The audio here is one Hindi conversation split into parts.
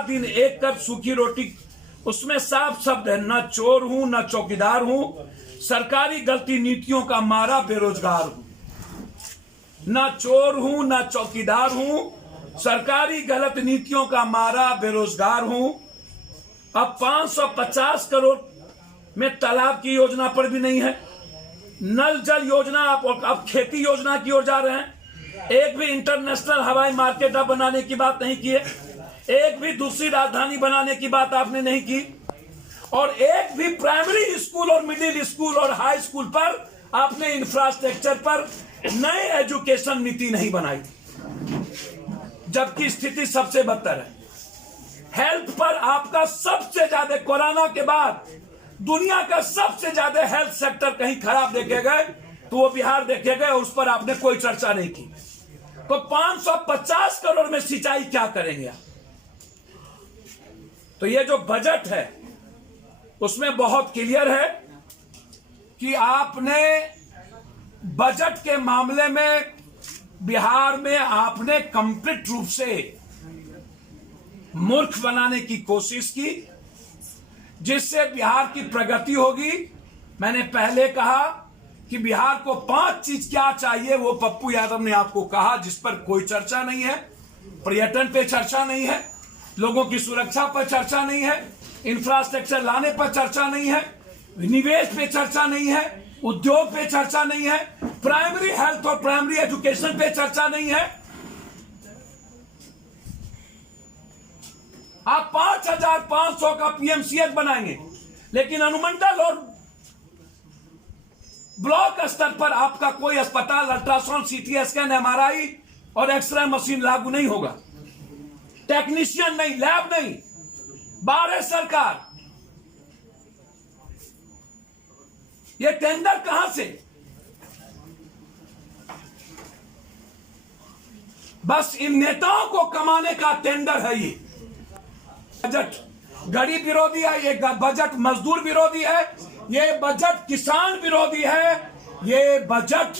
दिन एक कप सूखी रोटी, उसमें साफ शब्द है, न चोर हूं न चौकीदार हूं, सरकारी गलती नीतियों का मारा बेरोजगार हूं। न चोर हूं न चौकीदार हूं, सरकारी गलत नीतियों का मारा बेरोजगार हूं। अब 550 करोड़ में तालाब की योजना पर भी नहीं है, नल जल योजना, अब खेती योजना की ओर जा रहे हैं। एक भी इंटरनेशनल हवाई मार्केट अब बनाने की बात नहीं की है, एक भी दूसरी राजधानी बनाने की बात आपने नहीं की, और एक भी प्राइमरी स्कूल और मिडिल स्कूल और हाई स्कूल पर आपने इंफ्रास्ट्रक्चर पर नई एजुकेशन नीति नहीं बनाई, जबकि स्थिति सबसे बदतर है। हेल्थ पर आपका सबसे ज्यादा, कोरोना के बाद दुनिया का सबसे ज्यादा हेल्थ सेक्टर कहीं खराब देखे गए तो वो बिहार देखे गए, उस पर आपने कोई चर्चा नहीं की। तो 550 करोड़ में सिंचाई क्या करेंगे आप? तो ये जो बजट है उसमें बहुत क्लियर है कि आपने बजट के मामले में बिहार में आपने कंप्लीट रूप से मूर्ख बनाने की कोशिश की, जिससे बिहार की प्रगति होगी। मैंने पहले कहा कि बिहार को 5 चीज क्या चाहिए, वो पप्पू यादव ने आपको कहा, जिस पर कोई चर्चा नहीं है। पर्यटन पे चर्चा नहीं है, लोगों की सुरक्षा पर चर्चा नहीं है, इंफ्रास्ट्रक्चर लाने पर चर्चा नहीं है, निवेश पे चर्चा नहीं है, उद्योग पे चर्चा नहीं है, प्राइमरी हेल्थ और प्राइमरी एजुकेशन पे चर्चा नहीं है। आप 5,500 का पीएमसीएच बनाएंगे, लेकिन अनुमंडल और ब्लॉक स्तर पर आपका कोई अस्पताल, अल्ट्रासाउंड, सीटी स्कैन, एमआरआई और एक्सरे मशीन लागू नहीं होगा, टेक्नीशियन नहीं, लैब नहीं। 12 सरकार, ये टेंडर कहां से? बस इन नेताओं को कमाने का टेंडर है ये बजट। गरीब विरोधी है ये बजट, मजदूर विरोधी है ये बजट, किसान विरोधी है ये बजट,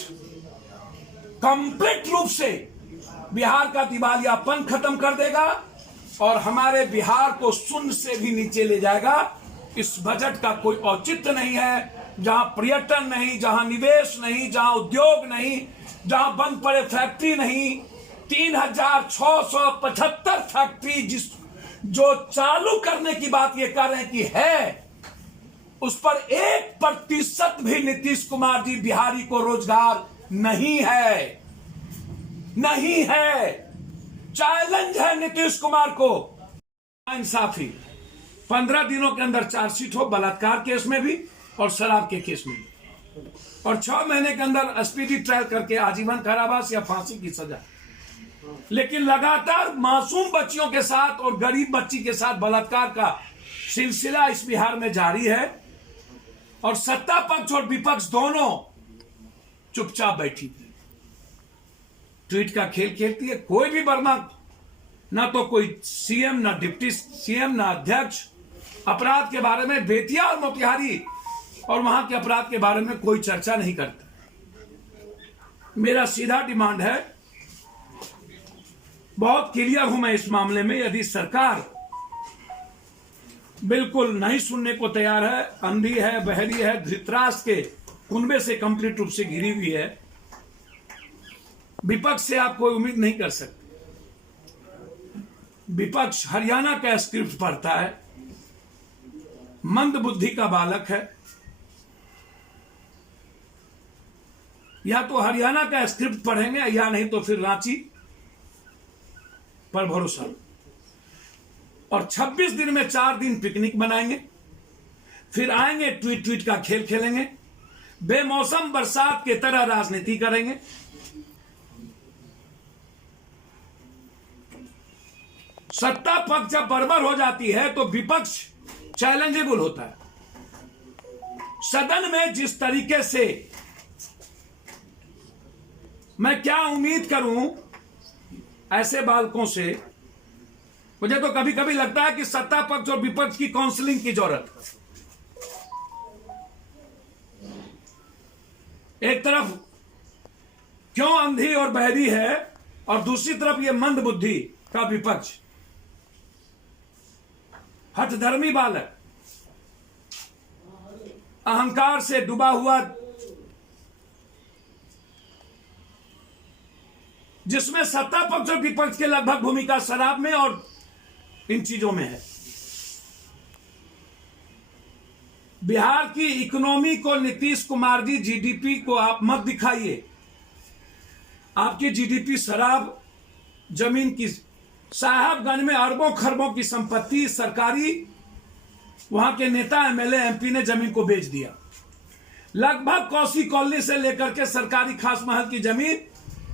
कंप्लीट रूप से बिहार का दिवालियापन खत्म कर देगा और हमारे बिहार को शून्य से भी नीचे ले जाएगा। इस बजट का कोई औचित्य नहीं है, जहां पर्यटन नहीं, जहां निवेश नहीं, जहां उद्योग नहीं, जहां बंद पड़े फैक्ट्री नहीं। 3,675 फैक्ट्री जो चालू करने की बात ये कर रहे हैं कि है, उस पर 1% भी नीतीश कुमार जी बिहारी को रोजगार नहीं है, नहीं है। चैलेंज है नीतीश कुमार को। इंसाफी 15 दिनों के अंदर चार्जशीट हो, बलात्कार केस में भी और शराब के केस में भी, और 6 महीने के अंदर स्पीडी ट्रायल करके आजीवन कारावास या फांसी की सजा। लेकिन लगातार मासूम बच्चियों के साथ और गरीब बच्ची के साथ बलात्कार का सिलसिला इस बिहार में जारी है, और सत्ता पक्ष और विपक्ष दोनों चुपचाप बैठी थी, ट्वीट का खेल खेलती है। कोई भी वर्मा, ना तो कोई सीएम, ना डिप्टी सीएम, ना अध्यक्ष, अपराध के बारे में, बेतिया और मोतिहारी और वहां के अपराध के बारे में कोई चर्चा नहीं करता। मेरा सीधा डिमांड है, बहुत क्लियर हूं मैं इस मामले में, यदि सरकार बिल्कुल नहीं सुनने को तैयार है, अंधी है, बहरी है, धृतराष्ट्र के कुनबे से कंप्लीट रूप से घिरी हुई है, विपक्ष से आप कोई उम्मीद नहीं कर सकते। विपक्ष हरियाणा का स्क्रिप्ट पढ़ता है, मंद बुद्धि का बालक है। या तो हरियाणा का स्क्रिप्ट पढ़ेंगे या नहीं तो फिर रांची पर भरोसा, और 26 दिन में 4 दिन पिकनिक मनाएंगे, फिर आएंगे ट्वीट ट्वीट का खेल खेलेंगे, बेमौसम बरसात के तरह राजनीति करेंगे। सत्ता पक्ष जब बर्बर हो जाती है तो विपक्ष चैलेंजेबल होता है। सदन में जिस तरीके से मैं क्या उम्मीद करूं ऐसे बालकों से, मुझे तो कभी कभी लगता है कि सत्ता पक्ष और विपक्ष की काउंसलिंग की जरूरत। एक तरफ क्यों अंधी और बहरी है और दूसरी तरफ ये मंद बुद्धि का विपक्ष। हठधर्मी बालक, अहंकार से डूबा हुआ, जिसमें सत्ता पक्ष और विपक्ष के लगभग भूमिका शराब में और इन चीजों में है। बिहार की इकोनॉमी को नीतीश कुमार जी, जीडीपी को आप मत दिखाइए। आपकी जीडीपी शराब, जमीन की, साहबगंज में अरबों खरबों की संपत्ति सरकारी, वहां के नेता एमएलए एमपी ने जमीन को बेच दिया। लगभग कौसी कॉलोनी से लेकर के सरकारी खास महल की जमीन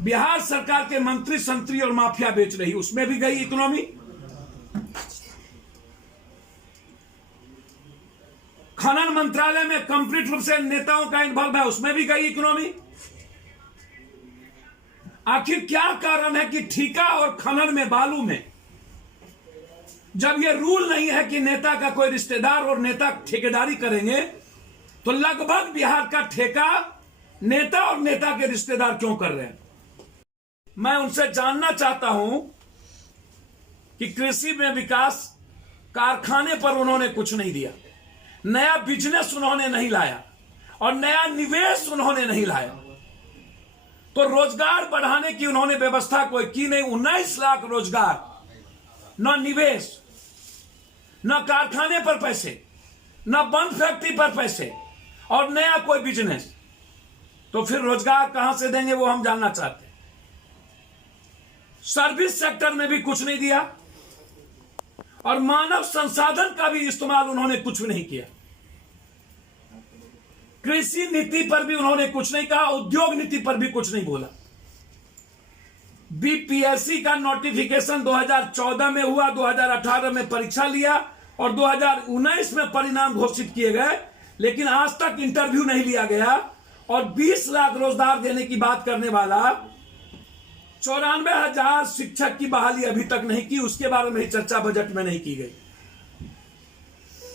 बिहार सरकार के मंत्री संतरी और माफिया बेच रही, उसमें भी गई इकोनॉमी। खनन मंत्रालय में कंप्लीट रूप से नेताओं का इन्वॉल्व है, उसमें भी गई इकोनॉमी। आखिर क्या कारण है कि ठेका और खनन में, बालू में, जब यह रूल नहीं है कि नेता का कोई रिश्तेदार और नेता ठेकेदारी करेंगे, तो लगभग बिहार का ठेका नेता और नेता के रिश्तेदार क्यों कर रहे हैं? मैं उनसे जानना चाहता हूं कि कृषि में विकास, कारखाने पर उन्होंने कुछ नहीं दिया, नया बिजनेस उन्होंने नहीं लाया और नया निवेश उन्होंने नहीं लाया, तो रोजगार बढ़ाने की उन्होंने व्यवस्था कोई की नहीं। 19 लाख रोजगार, न निवेश, न कारखाने पर पैसे, न बंद फैक्ट्री पर पैसे और नया कोई बिजनेस, तो फिर रोजगार कहां से देंगे वो हम जानना चाहते हैं। सर्विस सेक्टर में भी कुछ नहीं दिया और मानव संसाधन का भी इस्तेमाल उन्होंने कुछ नहीं किया। कृषि नीति पर भी उन्होंने कुछ नहीं कहा, उद्योग नीति पर भी कुछ नहीं बोला। बीपीएससी का नोटिफिकेशन 2014 में हुआ, 2018 में परीक्षा लिया और 2019 में परिणाम घोषित किए गए, लेकिन आज तक इंटरव्यू नहीं लिया गया। और 20 लाख रोजगार देने की बात करने वाला 94,000 शिक्षक की बहाली अभी तक नहीं की, उसके बारे में चर्चा बजट में नहीं की गई।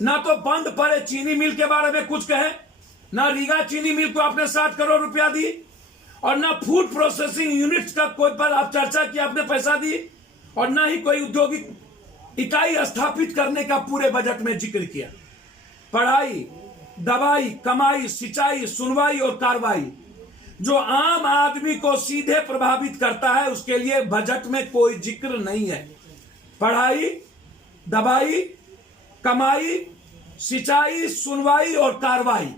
ना तो बंद पड़े चीनी मिल के बारे में कुछ कहे, ना रीगा चीनी मिल को आपने 60 करोड़ रुपया दी, और ना फूड प्रोसेसिंग यूनिट्स का कोई पर आप चर्चा की आपने पैसा दी, और ना ही कोई औद्योगिक इकाई स्थापित करने का पूरे बजट में जिक्र किया। पढ़ाई, दवाई, कमाई, सिंचाई, सुनवाई और कार्रवाई, जो आम आदमी को सीधे प्रभावित करता है, उसके लिए बजट में कोई जिक्र नहीं है। पढ़ाई, दवाई, कमाई, सिंचाई, सुनवाई और कार्रवाई,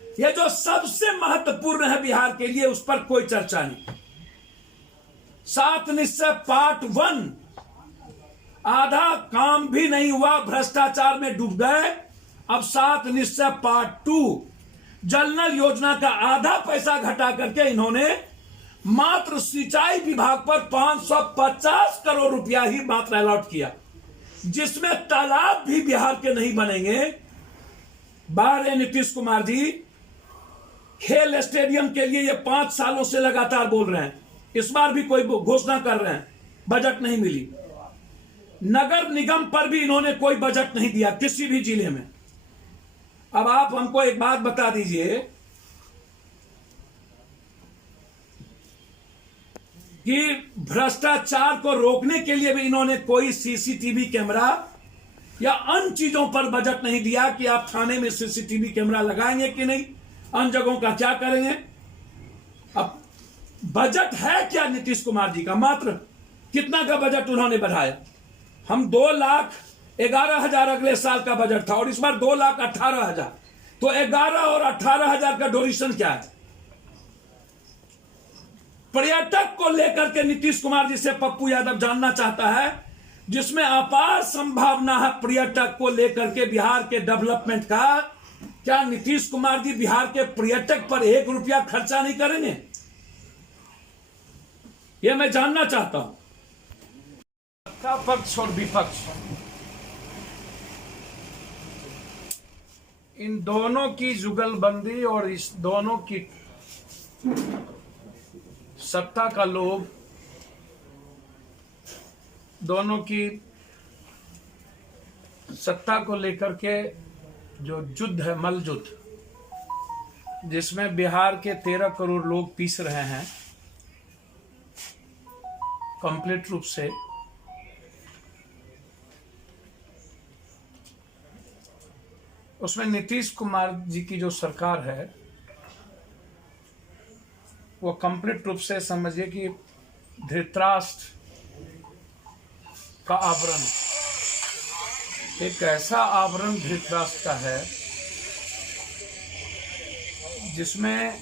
ये जो सबसे महत्वपूर्ण है बिहार के लिए, उस पर कोई चर्चा नहीं। 7 निश्चय पार्ट 1 आधा काम भी नहीं हुआ, भ्रष्टाचार में डूब गए। अब 7 निश्चय पार्ट 2 जल नल योजना का आधा पैसा घटा करके इन्होंने मात्र सिंचाई विभाग पर 550 करोड़ रुपया ही मात्र अलॉट किया, जिसमें तालाब भी बिहार के नहीं बनेंगे। बाहर नीतीश कुमार जी खेल स्टेडियम के लिए ये 5 सालों से लगातार बोल रहे हैं, इस बार भी कोई घोषणा कर रहे हैं, बजट नहीं मिली। नगर निगम पर भी इन्होंने कोई बजट नहीं दिया किसी भी जिले में। अब आप हमको एक बात बता दीजिए कि भ्रष्टाचार को रोकने के लिए भी इन्होंने कोई सीसीटीवी कैमरा या अन्य चीजों पर बजट नहीं दिया कि आप थाने में सीसीटीवी कैमरा लगाएंगे कि नहीं, अन्य जगहों का क्या करेंगे। अब बजट है क्या नीतीश कुमार जी का? मात्र कितना का बजट उन्होंने बढ़ाया? हम 2,11,000 अगले साल का बजट था और इस बार 2,18,000, तो 11 और 18,000 का डोनेशन क्या है? पर्यटक को लेकर के नीतीश कुमार जी से पप्पू यादव जानना चाहता है, जिसमें अपार संभावना है पर्यटक को लेकर के बिहार के डेवलपमेंट का। क्या नीतीश कुमार जी बिहार के पर्यटक पर 1 रुपया खर्चा नहीं करेंगे? यह मैं जानना चाहता हूं। सत्ता पक्ष और विपक्ष, इन दोनों की जुगलबंदी और इस दोनों की सत्ता का लोभ, दोनों की सत्ता को लेकर के जो युद्ध है, मल युद्ध, जिसमें बिहार के 13 करोड़ लोग पीस रहे हैं कंप्लीट रूप से, उसमें नीतीश कुमार जी की जो सरकार है वो कंप्लीट रूप से समझिए कि धृतराष्ट्र का आवरण, एक ऐसा आवरण धृतराष्ट्र का है जिसमें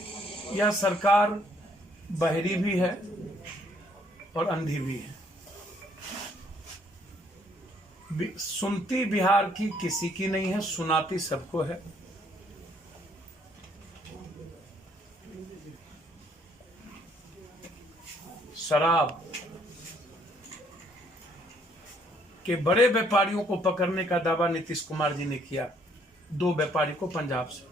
यह सरकार बहरी भी है और अंधी भी है। सुनती बिहार की किसी की नहीं है, सुनाती सबको है। शराब के बड़े व्यापारियों को पकड़ने का दावा नीतीश कुमार जी ने किया, 2 व्यापारी को पंजाब से।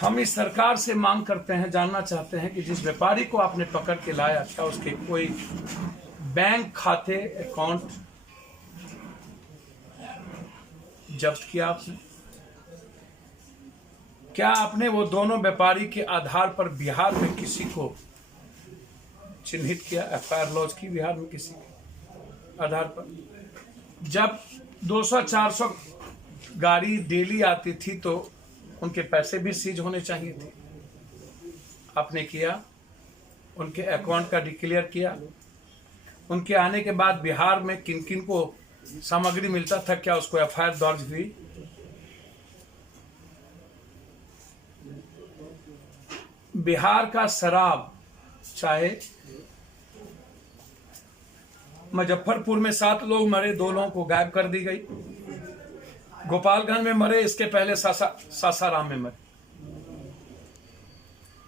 हम इस सरकार से मांग करते हैं, जानना चाहते हैं कि जिस व्यापारी को आपने पकड़ के लाया, क्या उसके कोई बैंक खाते अकाउंट जब्त किया आपने? क्या आपने वो दोनों व्यापारी के आधार पर बिहार में किसी को चिन्हित किया, एफआईआर लॉन्च की बिहार में किसी के आधार पर? जब 200-400 गाड़ी डेली आती थी तो उनके पैसे भी सीज होने चाहिए थे, आपने किया? उनके अकाउंट का डिक्लेयर किया? उनके आने के बाद बिहार में किन किन को सामग्री मिलता था, क्या उसको एफआईआर दर्ज हुई? बिहार का शराब, चाहे मुजफ्फरपुर में 7 लोग मरे, 2 लोगों को गायब कर दी गई। गोपालगंज में मरे, इसके पहले सासाराम में मरे।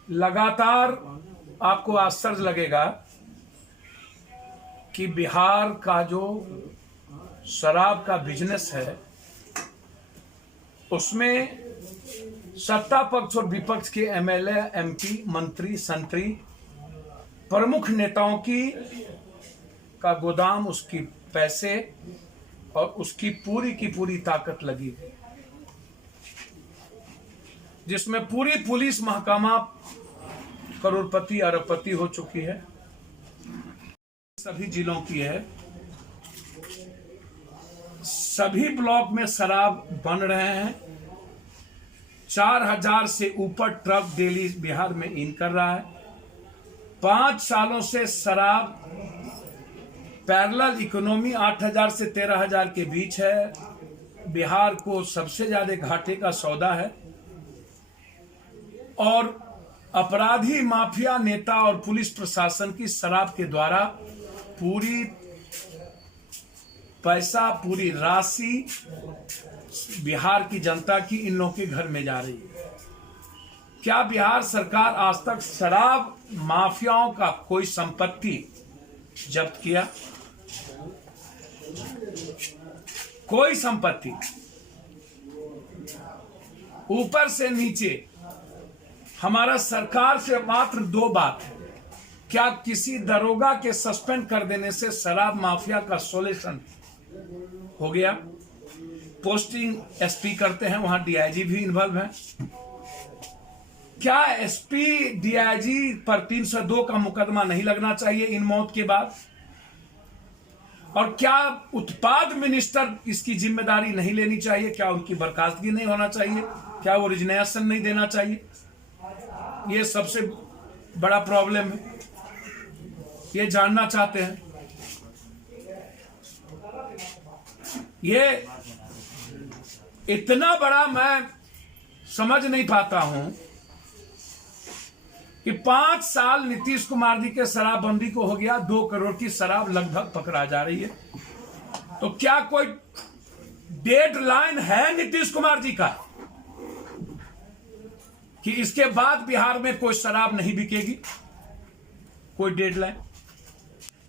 लगातार आपको आश्चर्य लगेगा कि बिहार का जो शराब का बिजनेस है उसमें सत्ता पक्ष और विपक्ष के एमएलए, एमपी, मंत्री, संतरी, प्रमुख नेताओं का गोदाम, उसकी पैसे और उसकी पूरी ताकत लगी है, जिसमें पूरी पुलिस महकमा करोड़पति अरबपति हो चुकी है, सभी जिलों की है। सभी ब्लॉक में शराब बन रहे हैं। 4000 से ऊपर ट्रक डेली बिहार में इन कर रहा है। 5 सालों से शराब पैरेलल इकोनॉमी 8000 से 13000 के बीच है। बिहार को सबसे ज्यादा घाटे का सौदा है और अपराधी माफिया नेता और पुलिस प्रशासन की शराब के द्वारा पूरी पैसा, पूरी राशि बिहार की जनता की इन लोगों के घर में जा रही है। क्या बिहार सरकार आज तक शराब माफियाओं का कोई संपत्ति जब्त किया? कोई संपत्ति। ऊपर से नीचे हमारा सरकार से मात्र 2 बात है। क्या किसी दरोगा के सस्पेंड कर देने से शराब माफिया का सोल्यूशन हो गया? पोस्टिंग एसपी करते हैं, वहां डीआईजी भी इन्वॉल्व है। क्या एसपी डीआईजी पर 302 का मुकदमा नहीं लगना चाहिए इन मौत के बाद? और क्या उत्पाद मिनिस्टर इसकी जिम्मेदारी नहीं लेनी चाहिए? क्या उनकी बर्खास्तगी नहीं होना चाहिए? क्या वो रिजनेशन नहीं देना चाहिए? ये सबसे बड़ा प्रॉब्लम है, ये जानना चाहते हैं। ये इतना बड़ा मैं समझ नहीं पाता हूं कि 5 साल नीतीश कुमार जी के शराबबंदी को हो गया, 2 करोड़ की शराब लगभग पकड़ा जा रही है। तो क्या कोई डेडलाइन है नीतीश कुमार जी का कि इसके बाद बिहार में कोई शराब नहीं बिकेगी? कोई डेडलाइन?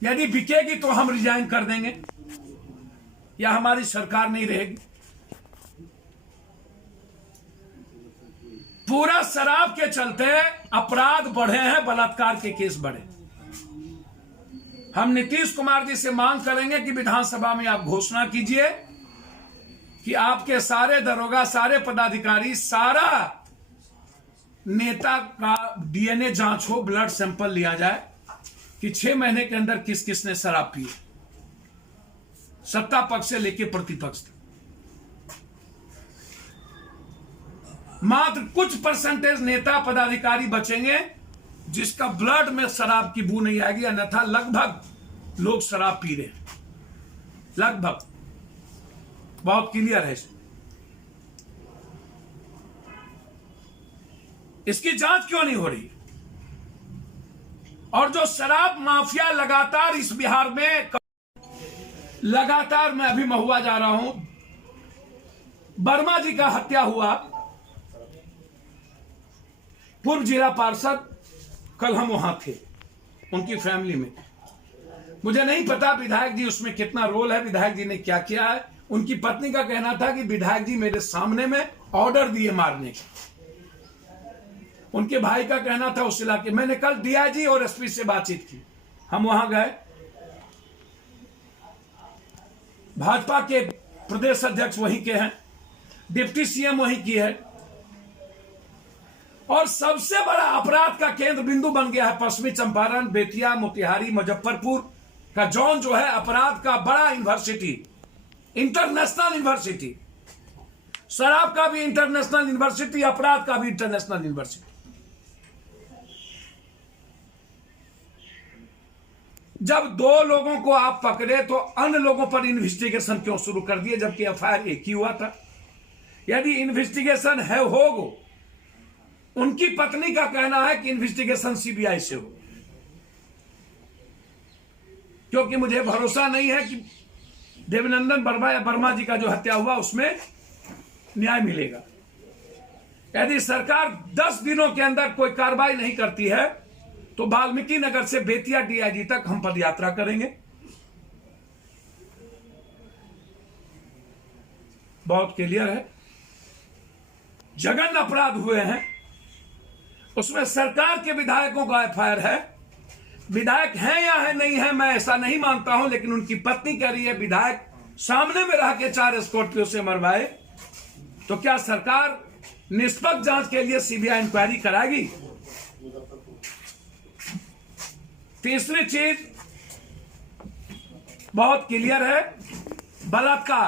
यदि बिकेगी तो हम रिजाइन कर देंगे या हमारी सरकार नहीं रहेगी। पूरा शराब के चलते अपराध बढ़े हैं, बलात्कार के केस बढ़े। हम नीतीश कुमार जी से मांग करेंगे कि विधानसभा में आप घोषणा कीजिए कि आपके सारे दरोगा, सारे पदाधिकारी, सारा नेता का डीएनए जांच हो, ब्लड सैंपल लिया जाए कि 6 महीने के अंदर किस किस ने शराब पी, सत्ता पक्ष से लेकर प्रतिपक्ष तक। मात्र कुछ परसेंटेज नेता पदाधिकारी बचेंगे जिसका ब्लड में शराब की बू नहीं आएगी, अन्यथा लगभग लोग शराब पी रहे हैं, लगभग। बहुत क्लियर है इसकी जांच क्यों नहीं हो रही? और जो शराब माफिया लगातार इस बिहार में, लगातार, मैं अभी महुआ जा रहा हूं, वर्मा जी का हत्या हुआ, पूर्व जिला पार्षद, कल हम वहां थे उनकी फैमिली में। मुझे नहीं पता विधायक जी उसमें कितना रोल है, विधायक जी ने क्या किया है। उनकी पत्नी का कहना था कि विधायक जी मेरे सामने में ऑर्डर दिए मारने के। उनके भाई का कहना था उस इलाके, मैंने कल डीआईजी और एसपी से बातचीत की, हम वहां गए, भाजपा के प्रदेश अध्यक्ष वहीं के हैं, डिप्टी सीएम वहीं की है, और सबसे बड़ा अपराध का केंद्र बिंदु बन गया है पश्चिमी चंपारण, बेतिया, मोतिहारी, मुजफ्फरपुर का जोन जो है अपराध का बड़ा यूनिवर्सिटी, इंटरनेशनल यूनिवर्सिटी, शराब का भी इंटरनेशनल यूनिवर्सिटी, अपराध का भी इंटरनेशनल यूनिवर्सिटी। जब दो लोगों को आप पकड़े तो अन्य लोगों पर इन्वेस्टिगेशन क्यों शुरू कर दिए, जबकि एफआईआर एक ही हुआ था? यदि इन्वेस्टिगेशन है होगा, उनकी पत्नी का कहना है कि इन्वेस्टिगेशन सीबीआई से हो, क्योंकि मुझे भरोसा नहीं है कि देवनंदन वर्मा या वर्मा जी का जो हत्या हुआ उसमें न्याय मिलेगा। यदि सरकार 10 दिनों के अंदर कोई कार्रवाई नहीं करती है तो वाल्मीकि नगर से बेतिया डीआईजी तक हम पदयात्रा करेंगे। बहुत क्लियर है, जघन्य अपराध हुए हैं, उसमें सरकार के विधायकों का एफआईआर है। विधायक हैं या है नहीं है मैं ऐसा नहीं मानता हूं, लेकिन उनकी पत्नी कह रही है विधायक सामने में रह के 4 स्कॉर्पियो से मरवाए, तो क्या सरकार निष्पक्ष जांच के लिए सीबीआई इंक्वायरी कराएगी? तीसरी चीज बहुत क्लियर है, बलात्कार।